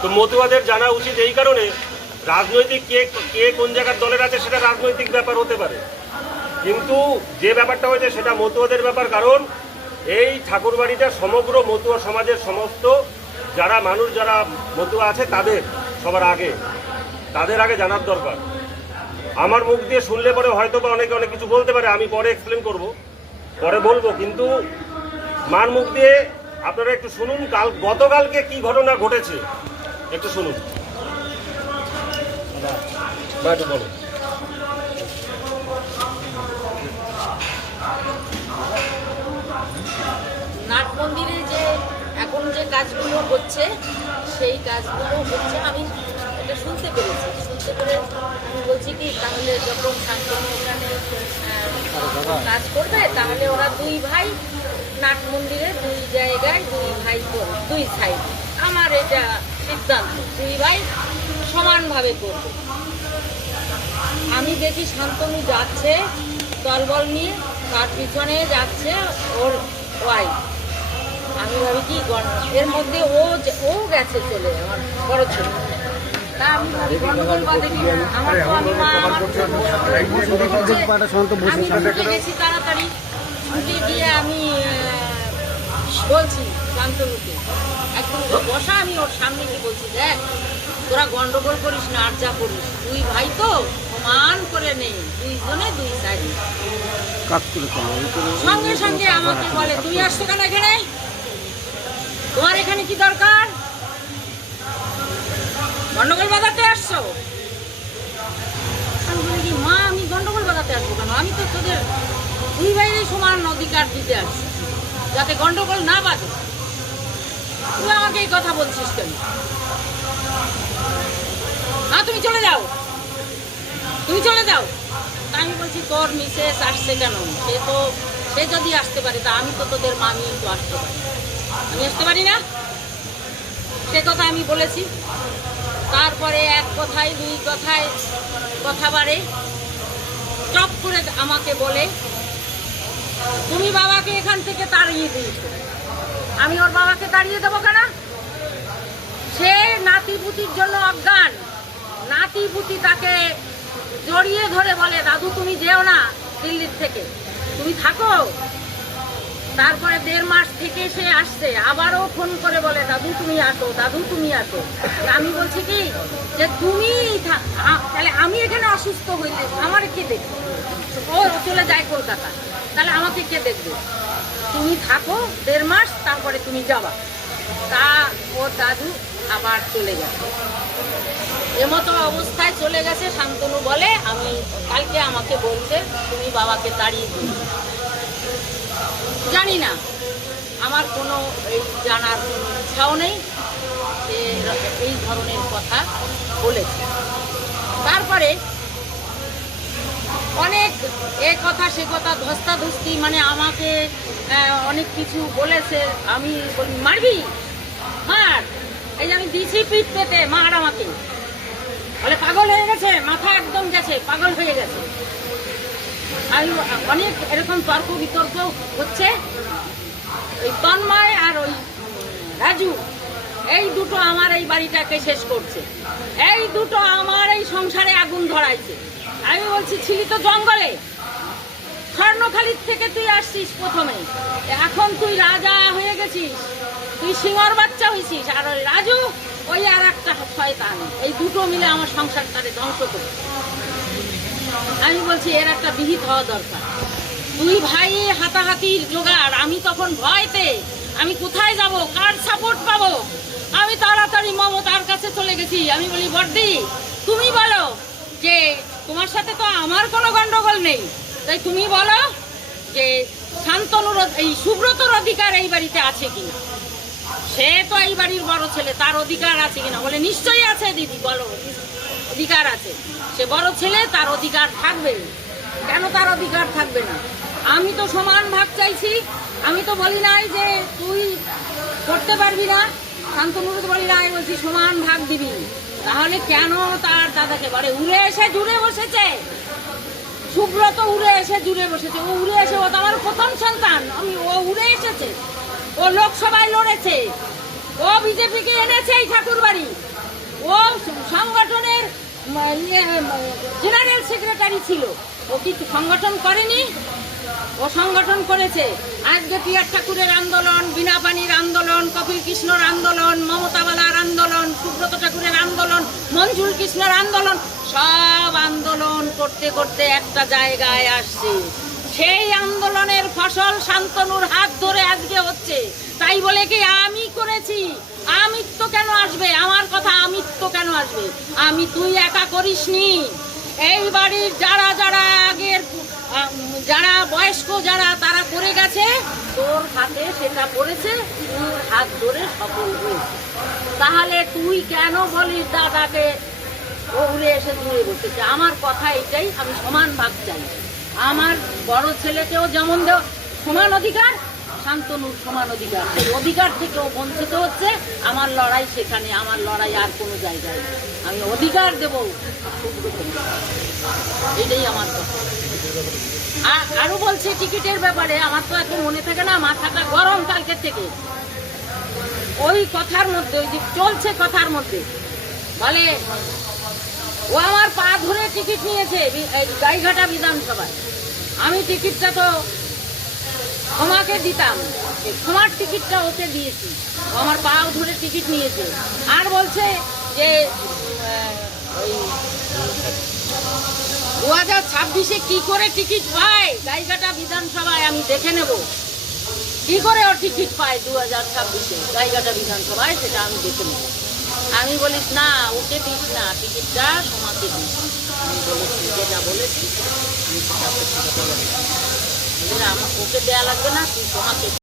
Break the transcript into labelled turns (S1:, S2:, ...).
S1: তো মতুয়াদের জানা উচিত এই কারণে, রাজনৈতিক কে কে কোন জায়গার দলের আছে সেটা রাজনৈতিক ব্যাপার হতে পারে। কিন্তু যে ব্যাপারটা হয়েছে সেটা মতুয়াদের ব্যাপার, কারণ এই ঠাকুরবাড়িটা সমগ্র মতুয়া সমাজের সমস্ত, যারা মানুষ, যারা মতুয়া আছে তাদের সবার আগে, তাদের আগে জানার দরকার। আমার মুখ দিয়ে শুনলে পরে হয়তো বা অনেকে অনেক কিছু বলতে পারে, আমি পরে এক্সপ্লেন করব, পরে বলব, কিন্তু মার মুখ দিয়ে আপনারা একটু শুনুন, কাল, গতকালকে কি ঘটনা ঘটেছে? একটু শুনুন। বা একটু বলো
S2: নাট মন্দিরে যে এখন যে কাজগুলো হচ্ছে, সেই কাজগুলো হচ্ছে, আমি এটা শুনতে পেরেছি। শুনতে পেরে আমি বলছি কি, তাহলে যখন শান্তনু ওখানে কাজ করবে, তাহলে ওরা দুই ভাই নাট মন্দিরে, দুই জায়গায় দুই ভাই দুই সাইড। আমার এটা সিদ্ধান্ত দুই ভাই সমানভাবে করবে। আমি দেখি শান্তনু যাচ্ছে দলবল নিয়ে তার পিছনে যাচ্ছে ওর ওয়াইফ আমি ভাবি কি এর মধ্যে ও ও গেছে চলে আমার বড় ছেলে। আমি তাড়াতাড়ি। ছুটে গিয়ে আমি বলছি শান্তনুকে একদম বসা আমি ওর সামনে গিয়ে বলছি দেখ তোরা গন্ডগোল করিস না আর যা করিস। দুই ভাই তো সমান করে নেই দুইজনে দুই সাইড সঙ্গে সঙ্গে আমাকে বলে তুমি আসছো কেন এখানে? তোমার এখানে কি দরকার? গন্ডগোল বাজাতে আসছো? আমি বলি কি মা আমি গন্ডগোল বাজাতে আসব কেন? আমি তো তোদের দুই ভাইয়েরই সমান অধিকার দিতে আসছি। যাতে গন্ডগোল না বাজে তুই আমাকে এই কথা বলছিস কেন? মা তুমি চলে যাও। তুমি চলে যাও। আমি বলছি, তোর মিসেস আসছে কেন? সে তো, সে যদি আসতে পারে, তা আমি তো তোদের মামি তো আসতে পারি। আমি আসতে পারি না। সে কথা আমি বলেছি। তারপরে এক কথায়, দুই কথায় কথা বাড়ে। চপ করে আমাকে বলে, তুমি বাবাকে এখান থেকে তাড়িয়ে দিয়েছ আমি ওর বাবাকে তাড়িয়ে দেবো কেন? সে নাতিপুতির জন্য অজ্ঞান। নাতিপুতি তাকে জড়িয়ে ধরে বলে, দাদু, তুমি যেও না দিল্লির থেকে। তুমি থাকো। তারপরে দেড় মাস থেকে সে আসছে। আবারও ফোন করে বলে, দাদু, তুমি আসো, দাদু, তুমি আসো। আমি বলছি কি? যে তুমি তাহলে আমি অসুস্থ হইলে আমার কে দেখবে? ও চলে যায় কলকাতা, তাহলে আমাকে কে দেখবে? তুমি থাকো দেড় মাস, তারপরে তুমি যাবা। তা ওর দাদু আবার চলে গেছে। এমতো অবস্থায় চলে গেছে, শান্তনু বলে, আমি কালকে আমাকে বলছে, তুমি বাবাকে তাড়িয়ে দিই জানি না, আমার কোনো এই জানার ইচ্ছাও নেই এই ধরনের কথা বলেছে। তারপরে অনেক এ কথা, সে কথা, ধস্তাধস্তি মানে আমাকে অনেক কিছু বলেছে। আমি বলি, মারবি? মার। এই যে আমি দিছি পিঠ পেতে, মার আমাকে। বলে, পাগল হয়ে গেছে, মাথা একদম গেছে, পাগল হয়ে গেছে। আমি অনেক এরকম তর্ক বিতর্ক হচ্ছে। ওই তন্ময় আর ওই রাজু, এই দুটো আমার এই বাড়িটাকে শেষ করছে। এই দুটো আমার এই সংসারে আগুন ধরাইছে। আমি বলছি, ছিলি তো জঙ্গলে। স্বর্ণখালির থেকে তুই আসছিস প্রথমে। এখন তুই রাজা হয়ে গেছিস। তুই সিংহর বাচ্চা হয়েছিস আর ওই রাজু, ওই আর একটা শয়তান। এই দুটো মিলে আমার সংসারটারে ধ্বংস করে। আমি বলছি, এর একটা বিহিত হওয়া দরকার। দুই ভাই হাতাহাতির জোগাড়। আমি তখন ভয়তে, আমি কোথায় যাব? কার সাপোর্ট পাবো? আমি তাড়াতাড়ি মমতার কাছে চলে গেছি। আমি বলি, বর্দি, তুমি বলো যে তোমার সাথে তো আমার কোনো গন্ডগোল নেই। তাই তুমি বলো যে শান্তনুর এই সুব্রতর অধিকার এই বাড়িতে আছে কিনা? সে তো এই বাড়ির বড় ছেলে, তার অধিকার আছে কিনা? বলে, নিশ্চয়ই আছে দিদি, বলো। অধিকার আছে। সে বড় ছেলে, তার অধিকার থাকবে। কেন তার অধিকার থাকবে না? আমি তো সমান ভাগ চাইছি। আমি তো বলি নাই যে তুই করতে পারবি না। শান্তনুর বলি নাই বলছি সমান ভাগ দিবি। তাহলে কেন তার দাদাকে বলে উড়ে এসে জুড়ে বসেছে। সুব্রত উড়ে এসে জুড়ে বসেছে। ও উড়ে এসে ও তো আমার প্রথম সন্তান। আমি ও উড়ে এসেছে। ও লোকসভায় লড়েছে। ও বিজেপিকে এনেছে এই ঠাকুর বাড়ি সংগঠনের ইয়ে, জেনারেল সেক্রেটারি ছিল। ও কি সংগঠন করেনি। ও সংগঠন করেছে। আজকে পিয়ার ঠাকুরের আন্দোলন বিনা আন্দোলন কপিল কৃষ্ণর আন্দোলন, মমতা বালার আন্দোলন, সুব্রত ঠাকুরের আন্দোলন মঞ্জুল কৃষ্ণের আন্দোলন, সব আন্দোলন করতে করতে একটা জায়গায় আসছে। সেই আন্দোলনের ফসল শান্তনুর হাত ধরে আজকে হচ্ছে। তাই বলে কি আমি করেছি? আমিত্ব কেন আসবে? আমার কথা আমিত্ব কেন আসবে? আমি তুই একা করিসনি। এই বাড়ির যারা যারা আগের যারা বয়স্ক, যারা, তারা করে গেছে। তোর হাতে সেটা পড়েছে, তোর হাত ধরে সফল হয়েছে। তাহলে তুই কেন বলিস দাদাকে? উড়ে এসে দূরে বসেছে। আমার কথা এটাই আমি সমান ভাগ চাই। আমার বড় ছেলেকেও যেমন সমান অধিকার শান্তনুর সমান অধিকার। সেই অধিকার থেকেও বঞ্চিত হচ্ছে। আমার লড়াই সেখানে, আমার লড়াই আর কোনো জায়গায় আমি অধিকার দেবো। এটাই আমার কথা। আর আরও বলছে টিকিটের ব্যাপারে, আমার তো এখন মনে থাকে না মাথাটা গরম কালকের থেকে। ওই কথার মধ্যে, ওই যে চলছে কথার মধ্যে। বলে, ও আমার পা ধরে টিকিট নিয়েছে গাইঘাটা বিধানসভায়। আমি টিকিটটা তো ক্ষমাকে দিতাম। ক্ষমার টিকিটটা ওকে দিয়েছি। আমার পা ধরে টিকিট নিয়েছে। আর বলছে যে দু হাজার ছাব্বিশে কি করে টিকিট পায়? গাইঘাটা বিধানসভায় আমি দেখে নেব। কি করে ওর টিকিট পায় দু হাজার ছাব্বিশে? গাইঘাটা বিধানসভায় সেটা আমি দেখে নেব। আমি বলিস না, ওকে দিস না। টিকিটটা সমাকে দিস। আমি বলেছি যেটা বলেছি, আমি সেটা ওকে আমার। ওকে দেওয়া লাগবে না তুই সমাকে